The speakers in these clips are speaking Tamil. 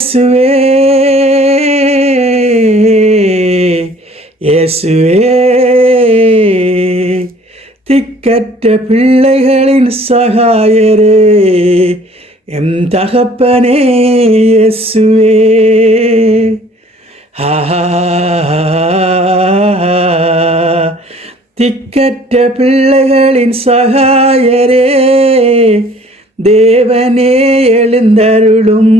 இயேசுவே இயேசுவே திக்கற்ற பிள்ளைகளின் சகாயரே எம் தகப்பனே இயேசுவே ஆஹா திக்கற்ற பிள்ளைகளின் சகாயரே தேவனே எழுந்தருளும்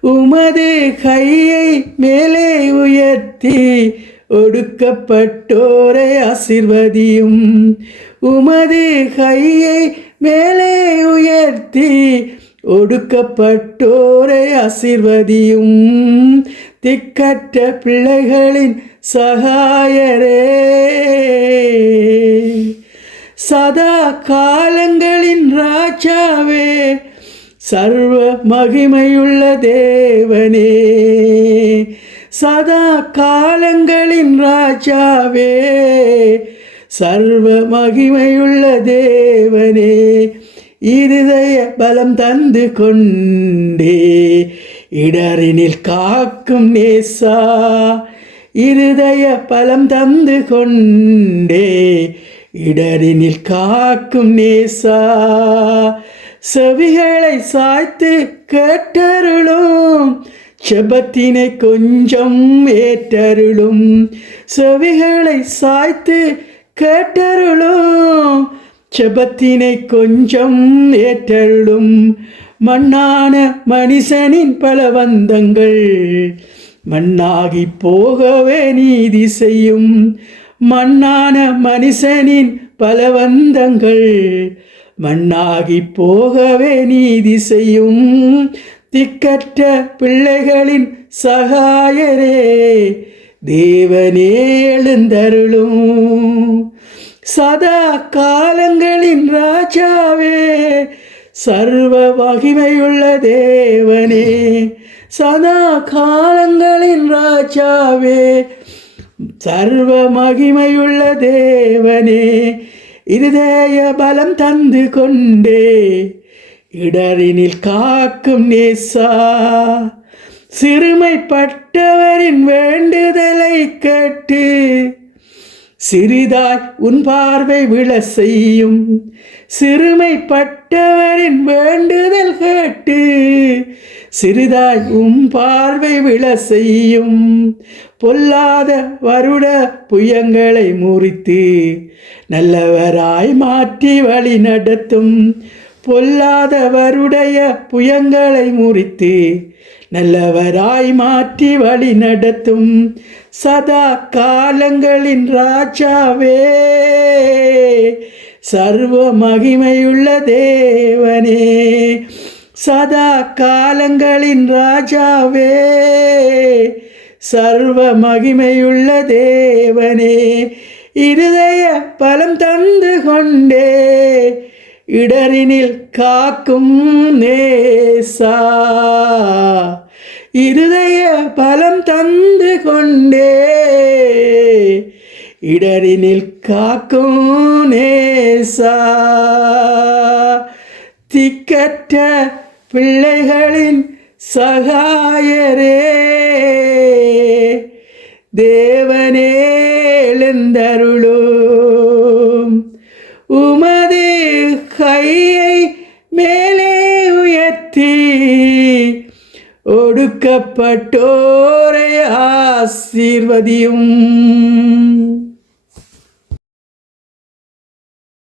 உமது கையை மேலே உயர்த்தி ஒடுக்கப்பட்டோரை ஆசிர்வதியும். உமது கையை மேலே உயர்த்தி ஒடுக்கப்பட்டோரை ஆசிர்வதியும். திக்கற்ற பிள்ளைகளின் சகாயரே. சதா காலங்களின் ராஜாவே சர்வ மகிமையுள்ள தேவனே சதா காலங்களின் ராஜாவே சர்வ மகிமையுள்ள தேவனே இருதய பலம் தந்து கொண்டே இடரினில் காக்கும் நேசா இருதய பலம் தந்து கொண்டே இடரினில் காக்கும் நேசா. செவிகளை சாய்த்து கேட்டருளும். செபத்தினை கொஞ்சம் ஏற்றருளும். செவிகளை சாய்த்து கேட்டருளும். செபத்தினை கொஞ்சம் ஏற்றருளும். மண்ணான மனுஷனின் பலவந்தங்கள் மண்ணாகி போகவே நீதி செய்யும். மண்ணான மனுஷனின் பலவந்தங்கள் மண்ணாகி போகவே நீதி செய்யும் திக்கற்ற பிள்ளைகளின் சகாயரே. தேவனே எழுந்தருளும் சதா காலங்களின் ராஜாவே. சர்வ வகிமையுள்ள தேவனே சதா காலங்களின் ராஜாவே. சர்வ மகிமையுள்ள தேவனே இருதய பலம் தந்து கொண்டே இடரினில் காக்கும் நேசா. சிறுமைப்பட்டவரின் வேண்டுதலை கேட்டு சிறிதாய் உன் பார்வை விழ செய்யும். சிறுமைப்பட்டவரின் வேண்டுதல் கேட்டு சிறிதாய் உம் பார்வை விழ செய்யும். பொல்லாத வருட புயங்களை முறித்து நல்லவராய் மாற்றி வழி நடத்தும். பொல்லாதவருடைய புயங்களை முறித்து நல்லவராய் மாற்றி வழி நடத்தும் சதா காலங்களின் ராஜாவே. சர்வ மகிமையுள்ள தேவனே சதா காலங்களின் ராஜாவே. சர்வ மகிமையுள்ள தேவனே இருதய பலம் தந்து கொண்டே. இடரினில் காக்கும் நேசா. இருதய பலம் தந்து கொண்டே. இடரினில் காக்கும் நேசா. திக்கற்ற பிள்ளைகளின் சகாயரே. உமது கையை மேலே உயர்த்தி ஒடுக்கப்பட்டோரை ஆசீர்வதியும்.